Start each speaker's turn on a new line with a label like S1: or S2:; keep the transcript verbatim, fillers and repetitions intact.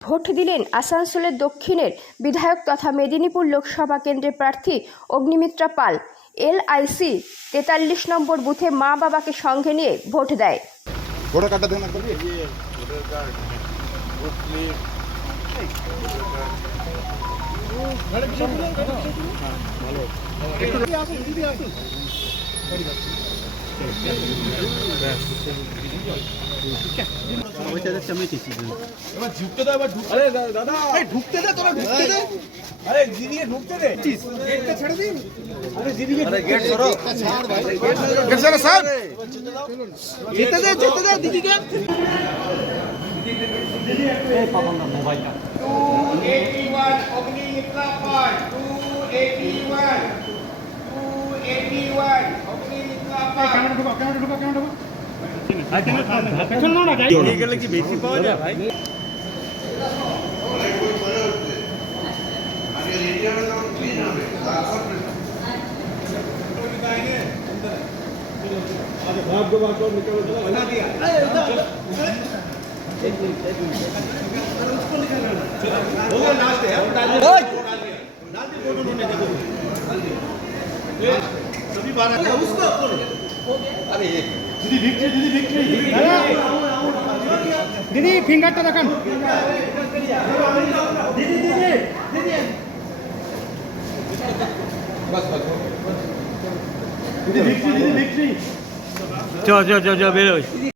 S1: Vote দিলেন আসানসোলের দক্ষিণের বিধায়ক তথা মেদিনীপুর লোকসভা কেন্দ্রের প্রার্থী অগ্নিমিত্রা পাল। এলআইসি তেতাল্লিশ নম্বর বুথে মা বাবাকে সঙ্গে নিয়ে ভোট দেয়।
S2: ভোটার কার্ডটা দেন একবার।
S3: ভোটার কার্ড, ভোট স্লিপ,
S2: ঢুকতে দে, এবার ঢুকতে দে দাদা। এই ঢুকতে দে, তোরা ঢুকতে দে। আরে দিদিকে ঢুকতে দে। গেটটা ছেড়ে দিন। আরে দিদিকে গেট সরো। ছাড় ভাই। গেট সরো স্যার। যেতে দে, যেতে দে দিদিকে।
S4: এই পাবন না মোবাইলটা
S5: two eighty-one Agnimitra Paul two eighty-one two eighty-one Agnimitra Paul
S4: camera ঢোকা ক্যামেরা ঢোকা ক্যামেরা ঢোকা ভাই ক্যামেরা পেছন না গাড়ি নিয়ে গেলে কি বেশি পাওয়া যায় ভাই? দিদি ফিঙ্গারটা দেখান। চ চ চ বেরোই।